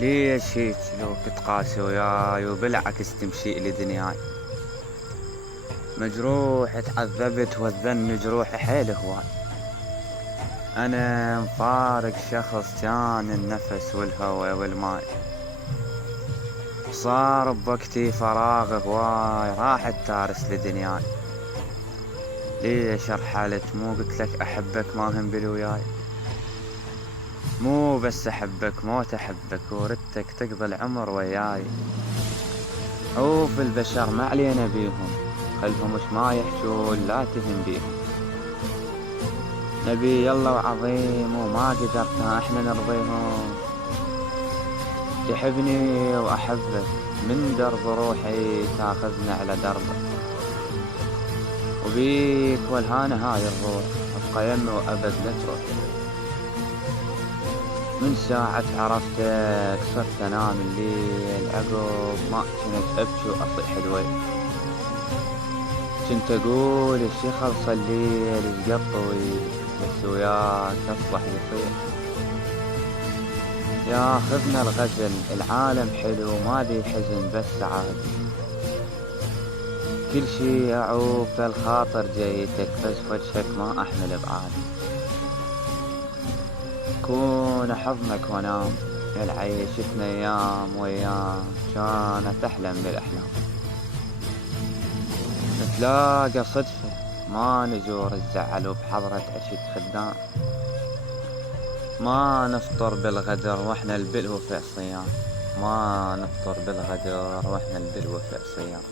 ليش هيك لو كنت قاسي وياي وبالعكس تمشي إلي دنياي؟ مجروح تعذبت والذن جروحي حيل هواي. أنا مفارق شخص كان النفس والهوى والماي، صار بوقتي فراغ هواي راحت تارس لدنياي. ليش ارحلت؟ مو قلتلك أحبك ما هم بالوياي؟ مو بس أحبك موت أحبك وردتك تقضي العمر وياي. عوف البشر ما علينا بيهم، خلهم وش ما يحجون لا تهم بيهم. نبي يلا وعظيم وما قدرنا احنا نرضيهم. تحبني وأحبك من درب روحي تاخذنا على دربك، وبيك والهانة هاي الروح ابقى يمي وأبد لا تروح. من ساعة عرفتك صرت انام الليل عقب ما كنت ابكي واصيح الويل. كنت اقول الشي خلص الليل يقطوي بس وياك اصبح يطير. ياخذنا الغزل العالم حلو ما ذي حزن بس عادي. كل شي اعوف الخاطر جيتك بس وجهك ما احمل بعادي. كون حضنك وانام العيشتنا ايام وايام كانت احلم بالاحلام. نتلاقى صدفة ما نزور الزعل وبحضرة عشق خدام. ما نفطر بالغدر واحنا البلو في عصيان، ما نفطر بالغدر واحنا البلو في عصيان.